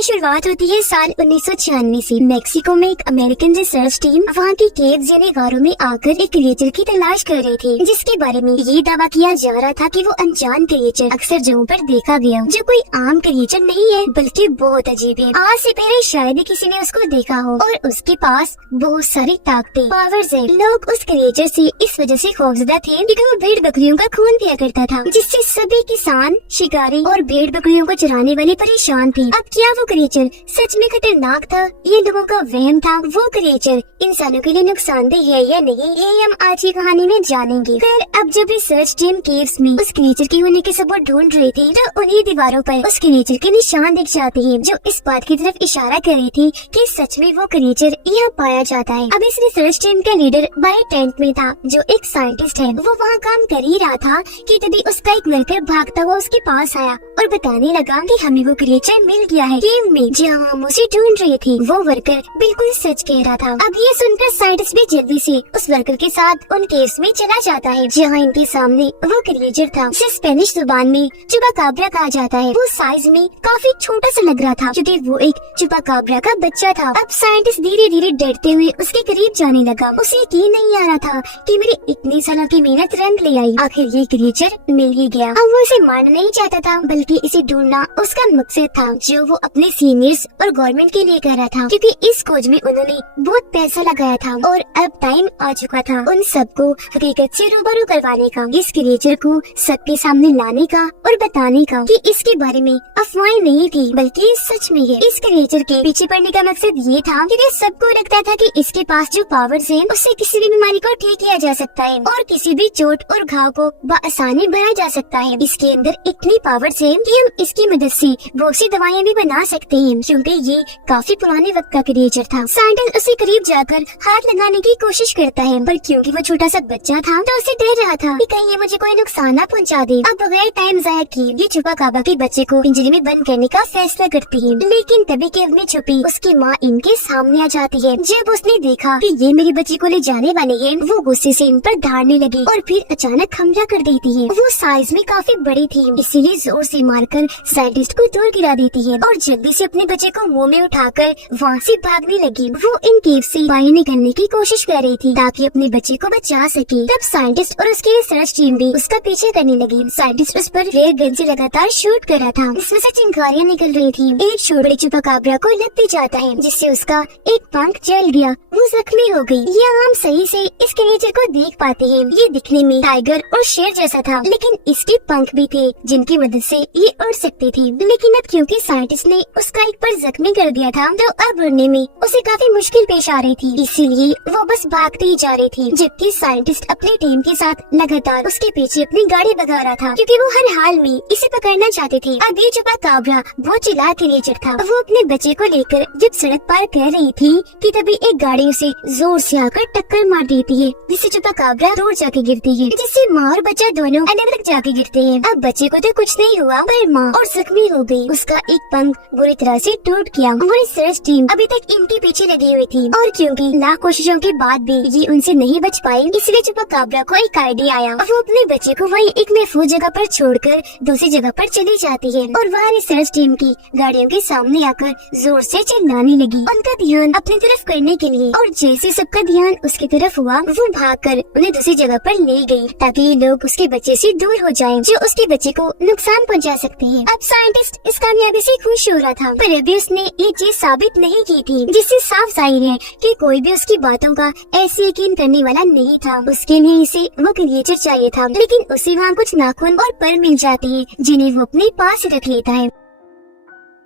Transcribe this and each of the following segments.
की शुरुआत होती है साल 1996 से। मेक्सिको में एक अमेरिकन रिसर्च टीम वहाँ की केव्स यानी गारों में आकर एक क्रिएचर की तलाश कर रही थी, जिसके बारे में ये दावा किया जा रहा था कि वो अनजान क्रिएचर अक्सर जगहों पर देखा गया, जो कोई आम क्रिएचर नहीं है बल्कि बहुत अजीब है। आज से पहले शायद ही किसी ने उसको देखा हो और उसके पास बहुत सारी ताकतें, पावर्स है। लोग उस क्रिएचर से इस वजह से खौफजदा थे क्योंकि वो भेड़ बकरियों का खून पिया करता था, जिससे सभी किसान, शिकारी और भेड़ बकरियों को चराने वाले परेशान थे। अब क्या वो क्रिएचर सच में खतरनाक था, ये लोगों का वहम था? वो क्रिएचर इंसानों के लिए नुकसानदेह है या नहीं, ये हम आज की कहानी में जानेंगे। फिर अब जब रिसर्च टीम केव्स में उस क्रिएचर के होने के सबूत ढूंढ रही थी, तो उन्हीं दीवारों पर उस क्रिएचर के निशान दिख जाते हैं, जो इस बात की तरफ इशारा कर रही थी कि सच में वो क्रिएचर यहाँ पाया जाता है। अब इस रिसर्च टीम का लीडर बाहर टेंट में था, जो एक साइंटिस्ट है। वो वहाँ काम कर ही रहा था कि तभी उसका एक वर्कर भागता हुआ उसके पास आया और बताने लगा कि हमें वो क्रिएचर मिल गया है केव में, जहाँ हम उसे ढूंढ रहे थे। वो वर्कर बिल्कुल सच कह रहा था। अब ये सुनकर साइंटिस्ट भी जल्दी से उस वर्कर के साथ उन केव्स में चला जाता है, जहाँ इनके सामने वो क्रिएचर था, जिसे स्पेनिश जुबान में चुपाकाब्रा कहा जाता है। वो साइज में काफी छोटा सा लग रहा था क्योंकि वो एक चुपाकाब्रा का बच्चा था। अब साइंटिस्ट धीरे धीरे डरते हुए उसके करीब जाने लगा। उसे यकीन नहीं आ रहा था कि मेरी इतनी सालों की मेहनत रंग ले आई, आखिर ये क्रिएचर मिल ही गया। अब वो इसे मारना नहीं चाहता था बल्कि इसे ढूंढना उसका मकसद था, जो वो अपने सीनियर्स और गवर्नमेंट के लिए कर रहा था, क्योंकि इस खोज में उन्होंने बहुत पैसा लगाया था और अब टाइम आ चुका था उन सबको हकीकत से रूबरू करवाने का, इस क्रिएचर को सबके सामने लाने का और बताने का कि इसके बारे में अफवाहें नहीं थी बल्कि सच में है। इस क्रिएचर के पीछे पड़ने का मकसद ये था क्योंकि सबको लगता था कि इसके पास जो पावर्स हैं उससे किसी भी बीमारी को ठीक किया जा सकता है और किसी भी चोट और घाव को बआसानी भरा जा सकता है। इसके अंदर इतनी पावर्स हैं कि हम इसकी मदद से बहुत सी दवाइयाँ भी बना सकते हैं, क्योंकि ये काफी पुराने वक्त का क्रिएचर था। साइंटिस्ट उसे करीब जाकर हाथ लगाने की कोशिश करता है, पर क्योंकि वो छोटा सा बच्चा था तो उसे डर रहा था कि कहीं ये मुझे कोई नुकसान न पहुंचा दे। अब बगैर टाइम जाया किए ये चुपाकाब्रा के बच्चे को पिंजरे में बंद करने का फैसला करती है, लेकिन तभी केव में छुपी उसकी माँ इनके सामने आ जाती है। जब उसने देखा कि ये मेरी बच्ची को ले जाने वाले हैं, वो गुस्से से इन पर धाड़ने लगी और फिर अचानक हमला कर देती है। वो साइज में काफी बड़ी थी, इसीलिए जोर से मारकर साइंटिस्ट को दूर गिरा देती है और जल्दी से अपने बच्चे को मुंह में उठाकर वहाँ से भागने लगी। वो इन केव से बाहर निकलने की कोशिश कर रही थी ताकि अपने बच्चे को बचा सके। तब साइंटिस्ट और उसकी रिसर्च टीम भी उसका पीछे करने लगी। साइंटिस्ट उस पर रेयर गन से लगातार शूट कर रहा था, इसमें से चिंगारियाँ निकल रही थी। एक शूट बड़े चुपाकाब्रा को लग भी जाता है, जिससे उसका एक पंख जल गया, वो जख्मी हो गई। यहाँ हम सही से इस क्रिएचर को देख पाते हैं। ये दिखने में टाइगर और शेर जैसा था, लेकिन इसके पंख भी थे जिनकी मदद से ये उड़ सकते थे। लेकिन अब क्योंकि साइंटिस्ट ने उसका एक पर जख्मी कर दिया था, तो अब उड़ने में उसे काफी मुश्किल पेश आ रही थी, इसीलिए वो बस भागते ही जा रही थी, जबकि साइंटिस्ट अपनी टीम के साथ लगातार उसके पीछे अपनी गाड़ी भगा रहा था, क्योंकि वो हर हाल में इसे पकड़ना चाहते थे। अब ये चुपाकाब्रा बहुत चिल्लाया क्रिएचर था। वो अपने बच्चे को लेकर जब सड़क पार कर रही थी कि तभी एक गाड़ी उसे जोर से आकर टक्कर मार देती है, जिससे चुपाकाब्रा दूर जाके गिरती है, जिससे माँ और बच्चा दोनों अलग अलग जाके गिरते हैं। अब बच्चे को तो कुछ नहीं हुआ, पर माँ और जख्मी हो गई। उसका एक पंख बुरी तरह से टूट गया। वो रिसर्च टीम अभी तक इनके पीछे लगी हुई थी और क्योंकि लाख कोशिशों के बाद भी ये उनसे नहीं बच पाई, इसलिए चुपाकाब्रा को एक आइडिया आया। वो अपने बच्चे को वहीं एक महफूज जगह पर छोड़कर दूसरी जगह पर चली जाती है और वहाँ रिसर्च टीम की गाड़ियों के सामने आकर जोर से चिल्लाने लगी, उनका ध्यान अपनी तरफ करने के लिए। और जैसे सबका ध्यान उसकी तरफ हुआ, वो भागकर उन्हें दूसरी जगह पर ले गई ताकि ये लोग उसके बच्चे से दूर हो जाएं, जो उसके बच्चे को नुकसान पहुंचा सकते हैं। अब साइंटिस्ट इस कामयाबी से खुश हो रहा था, पर अभी उसने ये चीज साबित नहीं की थी, जिससे साफ जाहिर है कि कोई भी उसकी बातों का ऐसे यकीन करने वाला नहीं था। उसके लिए इसे वो क्रिएचर चाहिए था, लेकिन उसे वहाँ कुछ नाखून और पर मिल जाते हैं, जिन्हें वो अपने पास रख लेता है।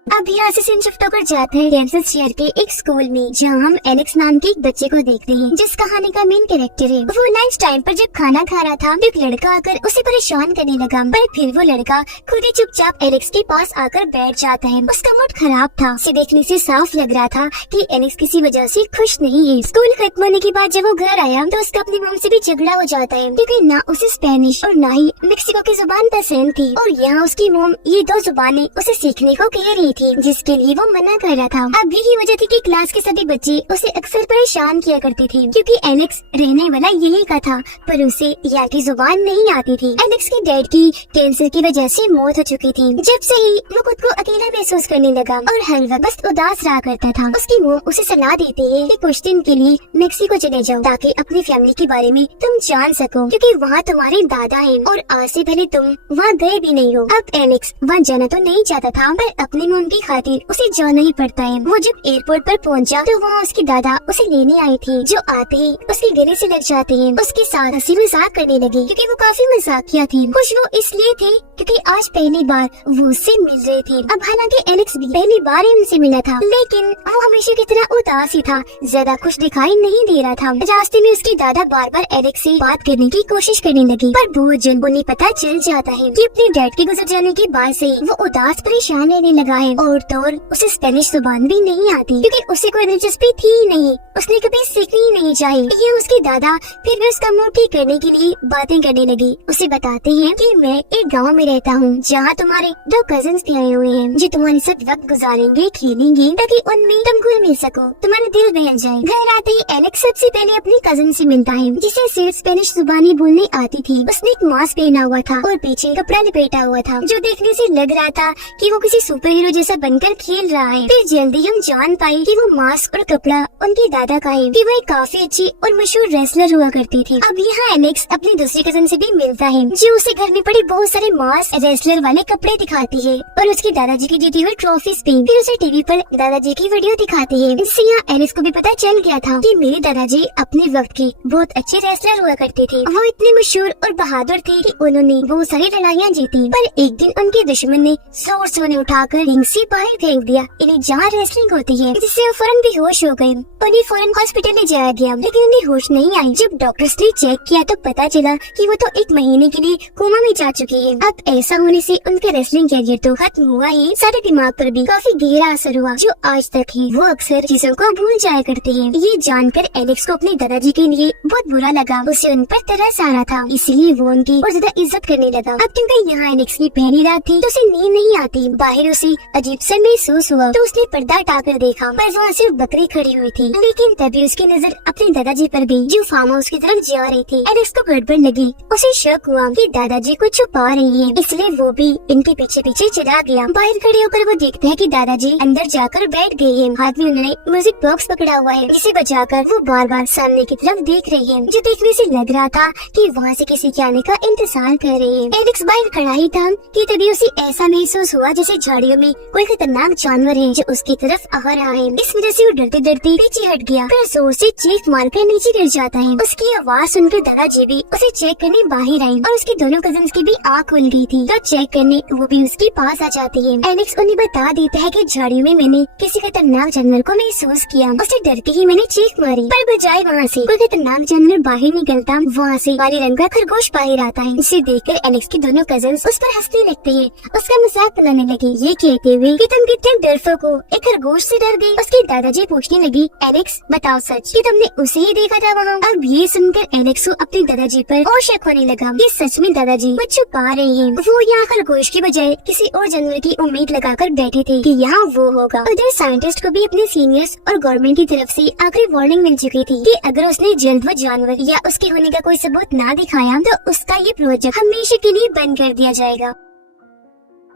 अब यहाँ से सीन शिफ्ट होकर जाते हैं कैंसस शहर के एक स्कूल में, जहाँ हम एलेक्स नाम के एक बच्चे को देखते हैं, जिस कहानी का मेन कैरेक्टर है। वो लंच टाइम पर जब खाना खा रहा था, एक लड़का आकर उसे परेशान करने लगा, पर फिर वो लड़का खुद ही चुपचाप एलेक्स के पास आकर बैठ जाता है। उसका मूड खराब था, उसे देखने से साफ लग रहा था कि एलेक्स किसी वजह से खुश नहीं है। स्कूल खत्म होने के बाद जब वो घर आया तो उसका अपनी मम्मी से भी झगड़ा हो जाता है, क्योंकि ना उसे स्पेनिश और ना ही मेक्सिको की जुबान पसंद थी, और यहाँ उसकी मॉम ये दो जुबानें उसे सीखने को कह रही थी। थी जिसके लिए वो मना कर रहा था। अब यही वजह थी कि क्लास के सभी बच्चे उसे अक्सर परेशान किया करते थे क्योंकि एलेक्स रहने वाला यही का था, पर उसे यहाँ की जुबान नहीं आती थी। एलेक्स के डैड की कैंसर की वजह से मौत हो चुकी थी। जब से ही वो खुद को अकेला महसूस करने लगा और हर वक्त बस उदास रहा करता था। उसकी वो उसे सलाह देती है कि कुछ दिन के लिए मेक्सिको चले जाओ ताकि अपनी फैमिली के बारे में तुम जान सको, क्योंकि वहाँ तुम्हारे दादा हैं और आज से पहले तुम वहाँ गए भी नहीं हो। अब एलेक्स वहाँ जाना तो नहीं चाहता था, पर अपने मन की खातिर उसे जाना ही पड़ता है। वो जब एयरपोर्ट पर पहुँचा तो वहाँ उसके दादा उसे लेने आए थे, जो आते ही उसके गले से लग जाते हैं। उसके साथ हंसी मजाक करने लगे क्योंकि वो काफी मजाकिया थी। खुश वो इसलिए थे क्योंकि आज पहली बार वो उससे मिल रहे थे। अब हालांकि एलेक्स भी पहली बार ही उनसे मिला था, लेकिन वो हमेशा की तरह उदास ही था, ज्यादा खुश दिखाई नहीं दे रहा था। रास्ते में उसके दादा बार बार एलेक्स से बात करने की कोशिश करने लगे, पर बहुत जल्द उन्हें पता चल जाता है कि अपने डैड के गुजर जाने के बाद से वो उदास परेशान रहने लगा है। और तो और उसे स्पेनिश जुबान भी नहीं आती क्योंकि उसे कोई दिलचस्पी थी ही नहीं, उसने कभी सीखनी ही नहीं चाहिए। ये उसके दादा फिर भी उसका मूड ठीक करने के लिए बातें करने लगी। उसे बताते हैं कि मैं एक गांव में रहता हूँ जहाँ तुम्हारे 2 कजिन्स भी आए हुए हैं जो तुम्हारे साथ वक्त गुजारेंगे, खेलेंगे, ताकि उनमें तुम घुल मिल सको, तुम्हारा दिल बहल जाए। घर आते ही एलेक्स सबसे पहले अपनी कजिन से मिलता है जिसे सिर्फ स्पेनिश जुबानी बोलने आती थी। उसने एक मास्क पहना हुआ था और पीछे कपड़ा लपेटा हुआ था, जो देखने से लग रहा था कि वो किसी सुपर हीरो जैसा बनकर खेल रहा है। फिर जल्दी हम जान पाए कि वो मास्क और कपड़ा उनके दादा का है, कि वो एक काफी अच्छी और मशहूर रेसलर हुआ करती थी। अब यहाँ एलेक्स अपनी दूसरी कजिन से भी मिलता है जो उसे घर में पड़े बहुत सारे मास्क, रेसलर वाले कपड़े दिखाती है और उसके दादाजी की जीती हुई ट्रॉफीज भी। फिर उसे टीवी पर दादाजी की वीडियो दिखाती है। इससे यहाँ एलिस को भी पता चल गया था कि मेरे दादाजी अपने वक्त के बहुत अच्छे रेसलर हुआ करते थे। वो इतने मशहूर और बहादुर थे कि उन्होंने बहुत सारी लड़ाइयाँ जीती, पर एक दिन उनके दुश्मन ने जोर से उन्हें उठाकर रिंग से बाहर फेंक दिया, इन्हें जहाँ रेसलिंग होती है, जिससे वो फौरन बेहोश हो गए। उन्हें फौरन हॉस्पिटल ले जाया गया, लेकिन उन्हें होश नहीं आई। जब डॉक्टर्स ने चेक किया तो पता चला कि वो तो 1 महीने के लिए कोमा में जा चुकी है। अब ऐसा होने से उनका रेसलिंग कैरियर तो खत्म हुआ ही, सारे दिमाग पर भी काफी गहरा असर हुआ, जो आज तक है वो अक्सर चीजों को भूल जाया करते हैं। ये जानकर एलेक्स को अपने दादाजी के लिए बहुत बुरा लगा, उसे उन पर तरस आ रहा था, इसलिए वो उनकी और ज्यादा इज्जत करने लगा। अब क्योंकि यहाँ एलेक्स की पहली रात थी तो उसे नींद नहीं आती। बाहर उसे अजीब सा महसूस हुआ तो उसने पर्दा हटाकर देखा, पर वहाँ सिर्फ बकरी खड़ी हुई थी। लेकिन तभी उसकी नजर अपने दादाजी पर गई जो फार्म हाउस की तरफ जा रहे थे। एलेक्स को गड़बड़ लगी, उसे शक हुआ कि दादाजी को छुपा रही है, इसलिए वो भी इनके पीछे पीछे चला गया। बाहर खड़े होकर वो देखते हैं कि दादाजी अंदर जाकर बैठ गए हैं। हाथ में उन्होंने म्यूजिक बॉक्स पकड़ा हुआ है, जिसे बजाकर वो बार बार सामने की तरफ देख रही है, जो देखने से लग रहा था कि वहाँ से किसी के आने का इंतजार कर रही है। एलेक्स बाहर खड़ा ही था कि तभी उसे ऐसा महसूस हुआ जैसे झाड़ियों में कोई खतरनाक जानवर है जो उसकी तरफ आ रहा है। इस वजह से वो डरते डरते पीछे हट गया, फिर जोर से चीख मारकर नीचे गिर जाता है। उसकी आवाज सुनकर दादाजी भी उसे चेक करने बाहर आई और उसके दोनों कजिन्स की भी आँख खुल गई थी, तो चेक करने वो भी उसके पास आ जाती है। एलेक्स उन्हें बता देता है कि झाड़ियों में मैंने किसी खतरनाक जानवर को महसूस किया, उसे डर के ही मैंने चीख मारी, पर बजाय वहाँ से कोई खतरनाक जानवर बाहर निकलता, वहाँ से काले रंग का खरगोश बाहर आता है। इसे देखकर एलेक्स के दोनों कजिन्स उस पर हंसने लगते हैं, उसका मजाक बनाने लगे, ये कहते हुए कि तुम कितने डरपोक हो, एक खरगोश से डर गई। उसके दादाजी पूछने लगी, एलेक्स बताओ सच कि तुमने उसे ही देखा था वहाँ? अब ये सुनकर एलेक्स को अपने दादाजी पर और शक होने लगा कि सच में दादाजी कुछ छुपा रही है। वो यहाँ खरगोश की बजाय किसी और जानवर की उम्मीद लगाकर बैठे थे कि यहाँ वो होगा। उधर साइंटिस्ट को भी अपने सीनियर्स और गवर्नमेंट की तरफ से आखिरी वार्निंग मिल चुकी थी कि अगर उसने जल्द वो जानवर या उसके होने का कोई सबूत ना दिखाया तो उसका ये प्रोजेक्ट हमेशा के लिए बंद कर दिया जाएगा।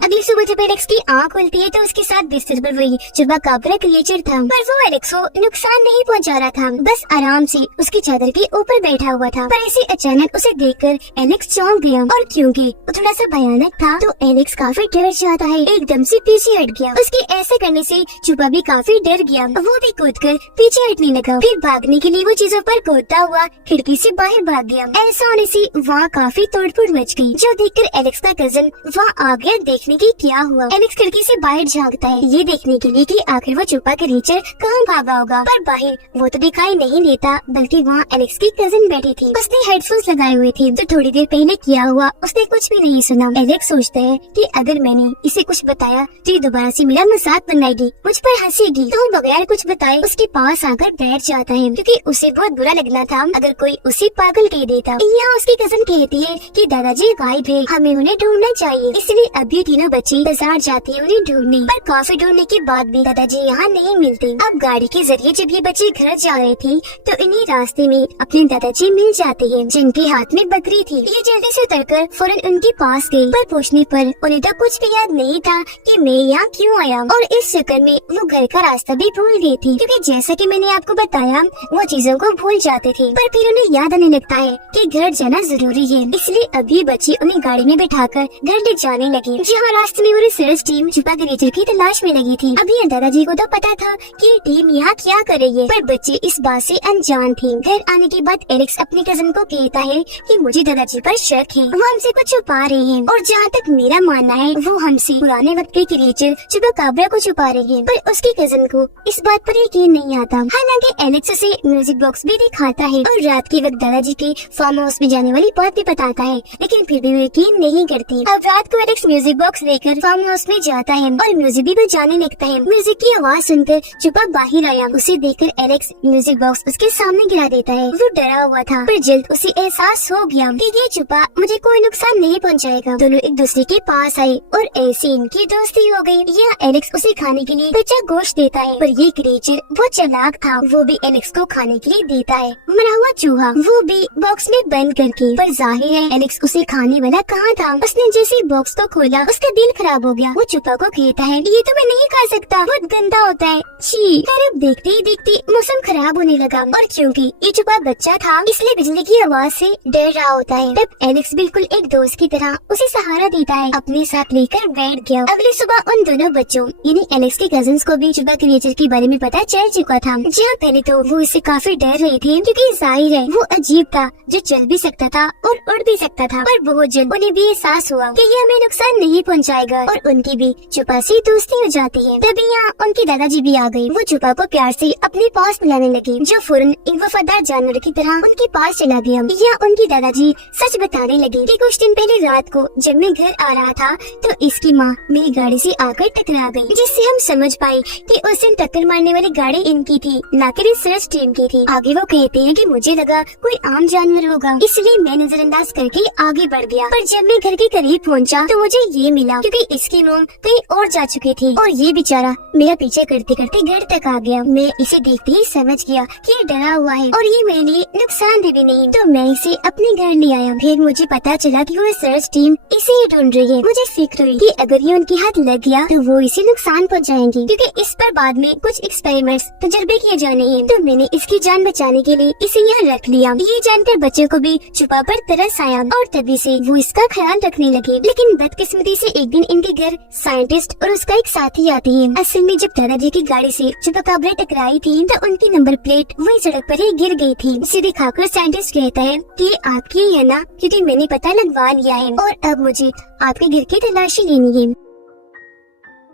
अगली सुबह जब एलेक्स की आँख खुलती है तो उसके साथ बिस्तर पर वही चुपाकाब्रा क्रिएचर था, पर वो एलेक्स को नुकसान नहीं पहुंचा रहा था, बस आराम से उसकी चादर के ऊपर बैठा हुआ था। पर ऐसे अचानक उसे देखकर एलेक्स चौंक गया, और क्योंकि वो थोड़ा सा भयानक था तो एलेक्स काफी डर जाता है, एकदम से पीछे हट गया। उसके ऐसे करने से चुपा भी काफी डर गया, वो भी कूदकर पीछे हटने लगा, फिर भागने के लिए वो चीजों पर कूदता हुआ खिड़की से बाहर भाग गया। ऐसा होने से वहाँ काफी तोड़फोड़ मच गई, जो देखकर एलेक्स का कजन वहाँ आ गया देखने की क्या हुआ। एलेक्स खिड़की से बाहर झांकता है, ये देखने के लिए कि आखिर वो छुपा क्रीचर कहाँ भागा होगा, पर बाहर वो तो दिखाई नहीं देता, बल्कि वहाँ एलेक्स की कजिन बैठी थी। उसने हेडफोन्स लगाए हुए थे, जो थोड़ी देर पहले किया हुआ उसने कुछ भी नहीं सुना। एलेक्स सोचता है कि अगर मैंने इसे कुछ बताया तो ये दोबारा से मेरा मजाक बनाएगी, मुझ पर हंसेगी, तो वो बगैर कुछ बताए उसके पास आकर बैठ जाता है, क्योंकि उसे बहुत बुरा लगना था अगर कोई उसे पागल कह देता। यहाँ उसकी कजिन कहती है कि दादाजी गायब है, हमें उन्हें ढूंढना चाहिए, इसलिए अभी तीनों बच्चे बाजार जाते हैं उन्हें ढूंढने, पर काफी ढूंढने के बाद भी दादाजी यहाँ नहीं मिलते। अब गाड़ी के जरिए जब ये बच्चे घर जा रहे थे तो इन्हीं रास्ते में अपने दादाजी मिल जाते हैं, जिनके हाथ में बकरी थी। ये जल्दी से उतरकर फौरन उनके पास गए, पर पूछने पर उन्हें तो कुछ भी याद नहीं था कि मैं यहाँ क्यों आया, और इस चक्कर में वो घर का रास्ता भी भूल गई थी, क्योंकि जैसा कि मैंने आपको बताया वो चीजों को भूल जाते थे। पर फिर उन्हें याद आने लगता है कि घर जाना जरूरी है, इसलिए अभी बच्चे उन्हें गाड़ी में बैठाकर घर ले जाने लगे, जहाँ रास्ते में वो रिसर्च टीम छुपा क्रिएचर की तलाश में लगी थी। अभी दादाजी को तो पता था कि टीम यहाँ क्या कर रही है, पर बच्चे इस बात से अनजान थे। घर आने के बाद एलेक्स अपने कजन को कहता है कि मुझे दादाजी पर शक है, वो हमसे कुछ छुपा रहे हैं, और जहाँ तक मेरा मानना है वो हमसे पुराने वक्त के क्रिएचर चुपाकाब्रा को छुपा रही है। पर उसके कजन को इस बात पर यकीन नहीं आता। हालांकि एलेक्स उसे म्यूजिक बॉक्स भी दिखाता है और रात के वक्त दादाजी के फार्म हाउस में जाने वाली बात भी बताता है, लेकिन फिर भी वो यकीन नहीं करती। अब रात को एलेक्स म्यूजिक बॉक्स लेकर फार्म हाउस में जाता है और म्यूजिक भी बजाने लगता है। म्यूजिक की आवाज सुनकर चुपा बाहर आया, उसे देखकर एलेक्स म्यूजिक बॉक्स उसके सामने गिरा देता है। वो डरा हुआ था, पर जल्द उसे एहसास हो गया कि ये चुपा मुझे कोई नुकसान नहीं पहुंचाएगा। दोनों एक दूसरे के पास आए और ऐसे इनकी दोस्ती हो गई। यहाँ एलेक्स उसे खाने के लिए कच्चा गोश्त देता है, पर ये क्रिएचर बहुत चालाक था, वो भी एलेक्स को खाने के लिए देता है मरा हुआ चूहा, वो भी बॉक्स में बंद करके। पर जाहिर है एलेक्स उसे खाने वाला कहाँ था। उसने जैसे बॉक्स को खोला उसका दिल खराब हो गया। वो चुपा को कहता है ये तो मैं नहीं खा सकता, बहुत गंदा होता है, छी। फिर अब देखते ही देखते मौसम खराब होने लगा, और क्योंकि ये चुपा बच्चा था इसलिए बिजली की आवाज से डर रहा होता है। तब एलेक्स बिल्कुल एक दोस्त की तरह उसे सहारा देता है, अपने साथ लेकर बैठ गया। अगली सुबह उन दोनों बच्चों यानी एलेक्स के कजिन्स को भी चुपा क्रिएचर के बारे में पता चल चुका था। जहाँ पहले तो वो इससे काफी डर रहे थे, क्योंकि जाहिर है वो अजीब था जो चल भी सकता था और उड़ भी सकता था। पर बहुत जल्द उन्हें भी एहसास हुआ कि ये हमें नुकसान नहीं पहुँचाएगा, और उनकी भी चुपा से दोस्ती हो जाती है। तभी यहाँ उनके दादाजी भी आ गए। वो चुपा को प्यार से अपने पास बुलाने लगे, जो फौरन एक वफादार जानवर की तरह उनके पास चला गया। यहाँ उनके दादाजी सच बताने लगे कि कुछ दिन पहले रात को जब मैं घर आ रहा था तो इसकी माँ मेरी गाड़ी से आकर टकरा गई, जिससे हम समझ पाए कि उस दिन टक्कर मारने वाली गाड़ी इनकी थी, न कि रिसर्च टीम की थी। आगे वो कहते हैं कि मुझे लगा कोई आम जानवर होगा, इसलिए मैं नजरअंदाज करके आगे बढ़ गया। पर जब मैं घर के करीब पहुंचा तो मुझे ये मिला, क्योंकि इसकी मोम कहीं और जा चुकी थी और ये बेचारा मेरा पीछे करते करते घर तक आ गया। मैं इसे देखते ही समझ गया कि ये डरा हुआ है और ये मेरे लिए नुकसानदेह भी नहीं, तो मैं इसे अपने घर ले आया। फिर मुझे पता चला कि वो रिसर्च टीम इसे ही ढूंढ रही है। मुझे फिक्र हुई कि अगर ये उनके हाथ लग गया तो वो इसे नुकसान पहुंचाएंगी, क्योंकि इस पर बाद में कुछ एक्सपेरिमेंट्स तजर्बे किए जाने हैं। तो मैंने इसकी जान बचाने के लिए इसे यहाँ रख लिया। ये जानकर बच्चों को भी चुपा पर तरस आया और तभी से वो इसका ख्याल रखने लगे। लेकिन बदकिस्मती से एक दिन इनके घर साइंटिस्ट और उसका एक साथी आती है। असल में जब दादाजी की गाड़ी से चुपाकाब्रा टकराई थी तो उनकी नंबर प्लेट वही सड़क पर ही गिर गई थी। इसे दिखाकर साइंटिस्ट कहता है कि आपकी है ना, क्योंकि मैंने पता लगवा लिया है और अब मुझे आपके घर की तलाशी लेनी है।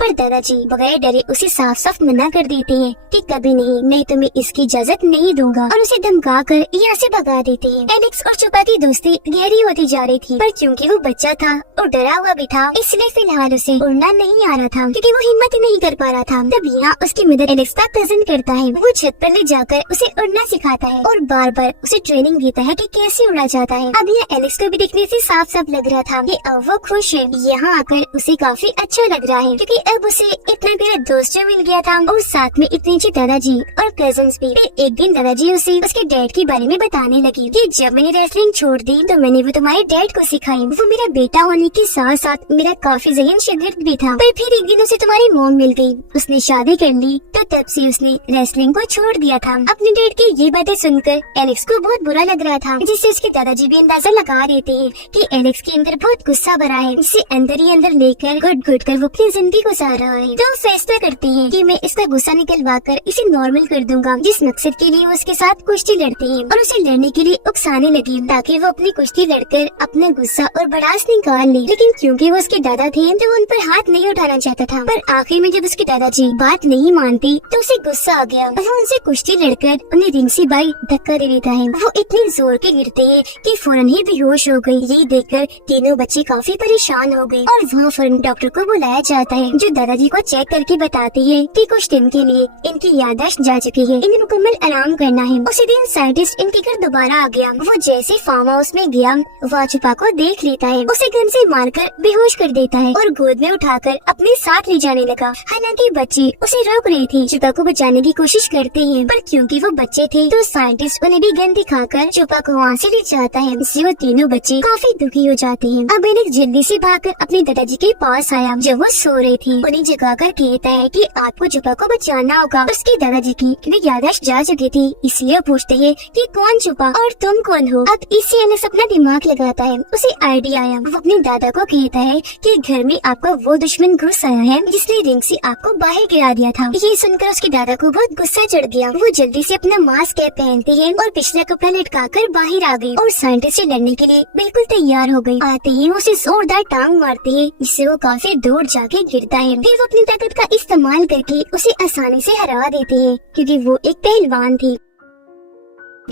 पर दादाजी बगैर डरे उसे साफ साफ मना कर देते हैं कि कभी नहीं, मैं तुम्हें इसकी इजाजत नहीं दूंगा, और उसे धमका कर यहाँ से भगा देते हैं। एलेक्स और चुपा की दोस्ती गहरी होती जा रही थी, पर क्योंकि वो बच्चा था और डरा हुआ भी था, इसलिए फिलहाल उसे उड़ना नहीं आ रहा था, क्योंकि वो हिम्मत ही नहीं कर पा रहा था। तब यहाँ उसकी मदद एलेक्स का कजिन करता है। वो छत पर ले जाकर उसे उड़ना सिखाता है और बार बार उसे ट्रेनिंग देता है कि कैसे उड़ा जाता है। अब यह एलेक्स को भी दिखने से साफ साफ लग रहा था कि अब वो खुश है। यहाँ आकर उसे काफी अच्छा लग रहा है, क्योंकि अब उसे इतना प्यारा दोस्त मिल गया था और साथ में इतने अच्छे दादाजी और कजिन्स भी। फिर एक दिन दादाजी उसे उसके डैड के बारे में बताने लगी कि जब मैंने रेसलिंग छोड़ दी तो मैंने वो तुम्हारे डैड को सिखाई। वो मेरा बेटा होने के साथ साथ मेरा काफी ज़हीन शागिर्द भी था। पर फिर एक दिन उसे तुम्हारी मॉम मिल गई, उसने शादी कर ली, तो तब से उसने रेसलिंग को छोड़ दिया था। अपने डैड की ये बातें सुनकर एलेक्स को बहुत बुरा लग रहा था, जिससे उसके दादाजी भी अंदाजा लगा देते हैं कि एलेक्स के अंदर बहुत गुस्सा भरा है, जिसे अंदर ही अंदर लेकर घुट घुट कर वो अपनी जिंदगी गुजार रहा है। तो फैसला करते हैं कि मैं इसका गुस्सा निकलवा कर इसे नॉर्मल कर दूंगा, जिस मकसद के लिए वो उसके साथ कुश्ती लड़ते हैं, और उसे लड़ने के लिए उकसाने लगी ताकि वो अपनी कुश्ती लड़कर अपना गुस्सा और भड़ास निकाल ले। लेकिन क्योंकि वो उसके दादा थे तो वो उन पर हाथ नहीं उठाना चाहता था। पर आखिर में जब उसके दादाजी बात नहीं मानती तो उसे गुस्सा आ गया। वो उनसे कुश्ती लड़कर उन्हें रिंग से बाई धक्का दे देता है। वो इतने जोर के गिरते हैं कि फौरन ही बेहोश हो गई। ये देखकर तीनों बच्चे काफी परेशान हो गए और वहाँ फौरन डॉक्टर को बुलाया जाता है, जो दादाजी को चेक करके बताती है कि कुछ दिन के लिए इनकी याददाश्त जा चुकी है, इन्हें मुकम्मल आराम करना है। उसी दिन साइंटिस्ट इनके घर दोबारा आ गया। वो जैसे फार्म हाउस में गया, वह छुपा को देख लेता है, उसे गन से मारकर बेहोश कर देता है और गोद में उठाकर अपने साथ ले जाने लगा। हालांकि बच्चे उसे रोक रहे थे, छुपा को बचाने की कोशिश करते हैं, पर क्योंकि वो बच्चे थे तो साइंटिस्ट उन्हें भी गन दिखाकर छुपा को वहाँ से ले जाता है। इससे वो तीनों बच्चे काफी दुखी हो जाते हैं। अब एलेक्स जल्दी से भागकर अपने दादाजी के पास आया जब वो सो रहे थे। उन्हें जगाकर कहता है कि आपको छुपा को बचाना होगा। उसके दादाजी की याददाश्त जा चुकी थी, इसलिए पूछते हैं कि कौन छुपा और तुम कौन हो। अब इससे एलेक्स अपना दिमाग लगाता है, उसे आइडिया आया। वो अपने दादा को कहता है कि घर में आपका वो दुश्मन घुस आया है जिसने रिंग से आपको बाहर गिरा दिया था। ये सुनकर उसके दादा को बहुत गुस्सा चढ़ गया। वो जल्दी से अपना मास्क कैप पहनती है और पिछला कपड़ा लटकाकर बाहर आ गई और साइंटिस्ट से लड़ने के लिए बिल्कुल तैयार हो गई। आते ही उसे जोरदार टांग मारती है, जिससे वो काफी दूर जाके गिरता है। फिर वो अपनी ताकत का इस्तेमाल करके उसे आसानी से हरा देती है, क्योंकि वो एक पहलवान थी।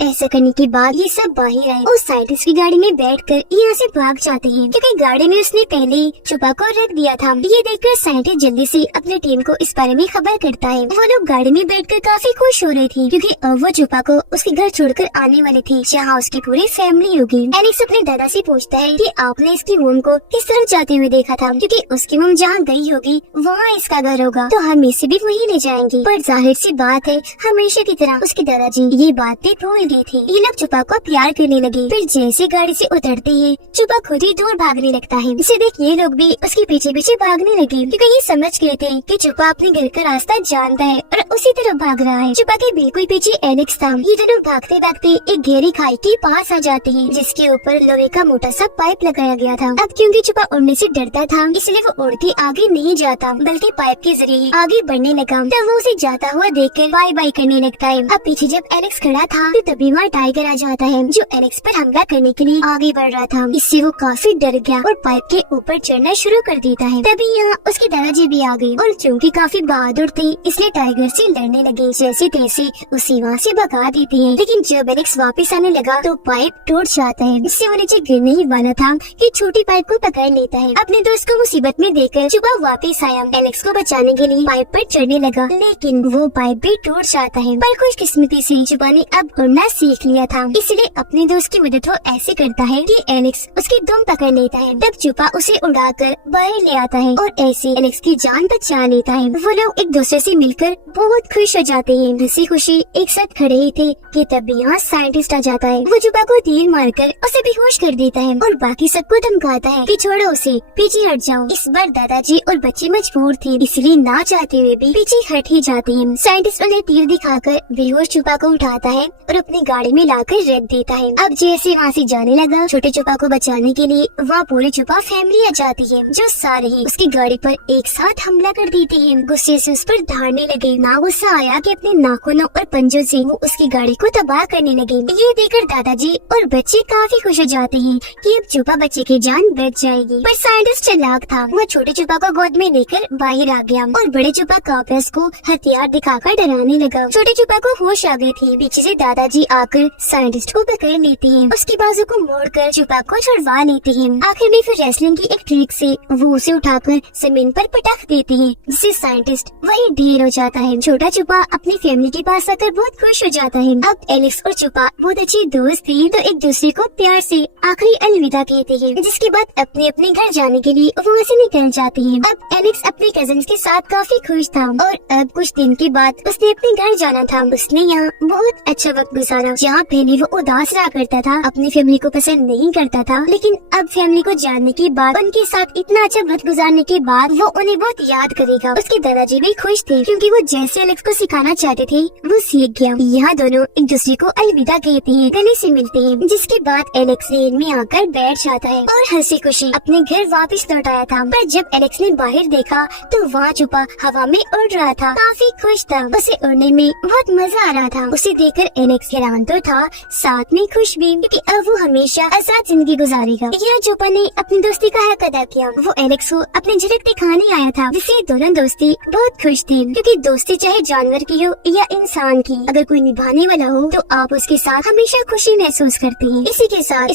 ऐसा करने के बाद ये सब बाहर आए और साइंटिस्ट की गाड़ी में बैठकर यहाँ से भाग जाते हैं, क्योंकि गाड़ी में उसने पहले ही छुपा को रख दिया था। ये देखकर साइंटिस्ट जल्दी से अपनी टीम को इस बारे में खबर करता है। वो लोग गाड़ी में बैठकर काफी खुश हो रहे थे, क्योंकि अब वो छुपा को उसके घर छोड़कर आने वाले थे, जहाँ उसकी पूरी फैमिली होगी। एलेक्स अपने दादा से पूछता है कि आपने इसकी मोम को किस तरफ जाते हुए देखा था, क्योंकि उसकी मोम जहाँ गई होगी वहाँ इसका घर होगा, तो हम इसे भी वही ले जाएंगे। पर जाहिर सी बात है, हमेशा की तरह उसके दादाजी ये बात भी भूल गए थे। ये लोग छुपा को प्यार करने लगे। फिर जैसे गाड़ी से उतरते हैं, छुपा खुद ही दूर भागने लगता है। इसे देख ये लोग भी उसके पीछे पीछे भागने लगे, क्योंकि ये समझ गए थे कि छुपा अपने घर का रास्ता जानता है और उसी तरफ भाग रहा है। छुपा के बिल्कुल पीछे एलेक्स था। ये दोनों भागते भागते एक गहरी खाई के पास आ जाते हैं, जिसके ऊपर लोहे का मोटा सा पाइप लगाया गया था। अब क्योंकि छुपा उड़ने से डरता था, इसलिए वो उड़ के आगे नहीं जाता, बल्कि पाइप के जरिए आगे बढ़ने लगा। तब वो उसे जाता हुआ देखकर बाय बाय करने लगता है। अब पीछे जब एलेक्स खड़ा था तो तभी वहाँ टाइगर आ जाता है, जो एलेक्स पर हमला करने के लिए आगे बढ़ रहा था। इससे वो काफी डर गया और पाइप के ऊपर चढ़ना शुरू कर देता है। तभी यहाँ उसके दादाजी भी आ गए और चूंकि काफी बहादुर थे, इसलिए टाइगर से लड़ने लगे। जैसे तैसे उसे वहाँ से भगा देते हैं, लेकिन जब एलेक्स वापस आने लगा तो पाइप टूट जाता है। इससे वो नीचे गिरने ही वाला था कि छोटी पाइप को पकड़ लेता है। अपने दोस्त को मुसीबत में देखकर छुपा वापस आया, एलेक्स को बचाने के लिए पाइप पर चढ़ने लगा, लेकिन वो पाइप भी टूट जाता है। पर खुशकिस्मती से छुपा ने अब उड़ना सीख लिया था, इसलिए अपने दोस्त की मदद वो ऐसे करता है कि एलेक्स उसकी दुम पकड़ लेता है। तब छुपा उसे उड़ाकर बाहर ले आता है और ऐसे एलेक्स की जान बचा लेता है। वो लोग एक दूसरे से मिलकर बहुत खुश हो जाते हैं। हंसी खुशी एक साथ खड़े ही थे कि तभी यहाँ साइंटिस्ट आ जाता है। वो छुपा को तीर मारकर उसे बेहोश कर देता है और बाकी सबको धमकाता है कि छोड़ो उसे, पीछे हट जाओ। इस बार दादाजी और बच्चे मजबूर थे, इसलिए ना चाहते हुए भी पीछे हट ही जाते हैं। साइंटिस्ट उन्हें तीर दिखाकर बेहोश छुपा को उठाता है और अपनी गाड़ी में लाकर रख देता है। अब जैसे वहाँ से जाने लगा, छोटे छुपा को बचाने के लिए वहाँ पूरी छुपा फैमिली आ जाती है, जो सारे ही उसकी गाड़ी पर एक साथ हमला कर देते हैं। गुस्से से उस पर धाड़ने लगे। ना गुस्सा आया कि अपने नाखूनों और पंजों से वो उसकी गाड़ी को तबाह करने लगे। ये देखकर दादाजी और बच्चे काफी खुश हो जाते हैं कि अब छुपा बच्चे की जान बच जाएगी। पर साइंटिस्ट चालाक था, वो छोटे छुपा को गोद में लेकर बाहर आ गया और बड़े छुपा कापरस को हथियार दिखाकर डराने लगा। छोटे छुपा को होश आ गए थे। पीछे से दादाजी आकर साइंटिस्ट को पकड़ लेते हैं, उसकी बाजू को मोड़कर छुपा को छुड़वा लेते हैं। आखिर में फिर रेसलिंग की एक ट्रिक से वो उसे उठाकर जमीन पर पटक देते हैं, जिससे साइंटिस्ट वही ढेर हो जाता है। छोटा छुपा अपनी फैमिली के पास आकर बहुत खुश हो जाता है। अब एलेक्स और छुपा बहुत अच्छे दोस्त थे, तो एक दूसरे को प्यार से आखिरी अलविदा कहते हैं, जिसके बाद अपने अपने घर जाने के लिए वहाँ से निकल जाते हैं। अब एलेक्स अपने कजिन्स के साथ काफी खुश था और अब कुछ दिन के बाद उसने अपने घर जाना था। उसने यहाँ बहुत अच्छा वक्त गुजारा। जहाँ पहले वो उदास रहा करता था, अपनी फैमिली को पसंद नहीं करता था, लेकिन अब फैमिली को जानने के बाद, उनके साथ इतना अच्छा वक्त गुजारने के बाद वो उन्हें बहुत याद करेगा। उसके दादाजी भी खुश थे, क्योंकि वो जैसे एलेक्स को सिखाना चाहते थे वो सीख गया। यहाँ दोनों एक दूसरे को अलविदा कहते हैं, गले से मिलते हैं, जिसके बाद एलेक्स रेल में आकर बैठ जाता है और हंसी खुशी अपने घर वापस लौट आया था। पर जब एलेक्स ने बाहर देखा तो वहाँ छुपा हवा में उड़ रहा था, काफी खुश था। उसे उड़ने में बहुत मजा आ रहा था। उसे देखकर एलेक्स हैरान तो था, साथ में खुश भी, क्योंकि अब वो हमेशा आजाद जिंदगी गुजारेगा। यहाँ छुपा ने अपनी दोस्ती का हक अदा किया। वो एलेक्स को अपने झलक दिखाने आया था, जिससे दोनों दोस्ती बहुत खुश थे, क्योंकि दोस्ती चाहे जानवर की हो या इंसान की, अगर कोई निभाने वाला हो तो आप उसके साथ हमेशा खुशी महसूस करते हैं। इसी के साथ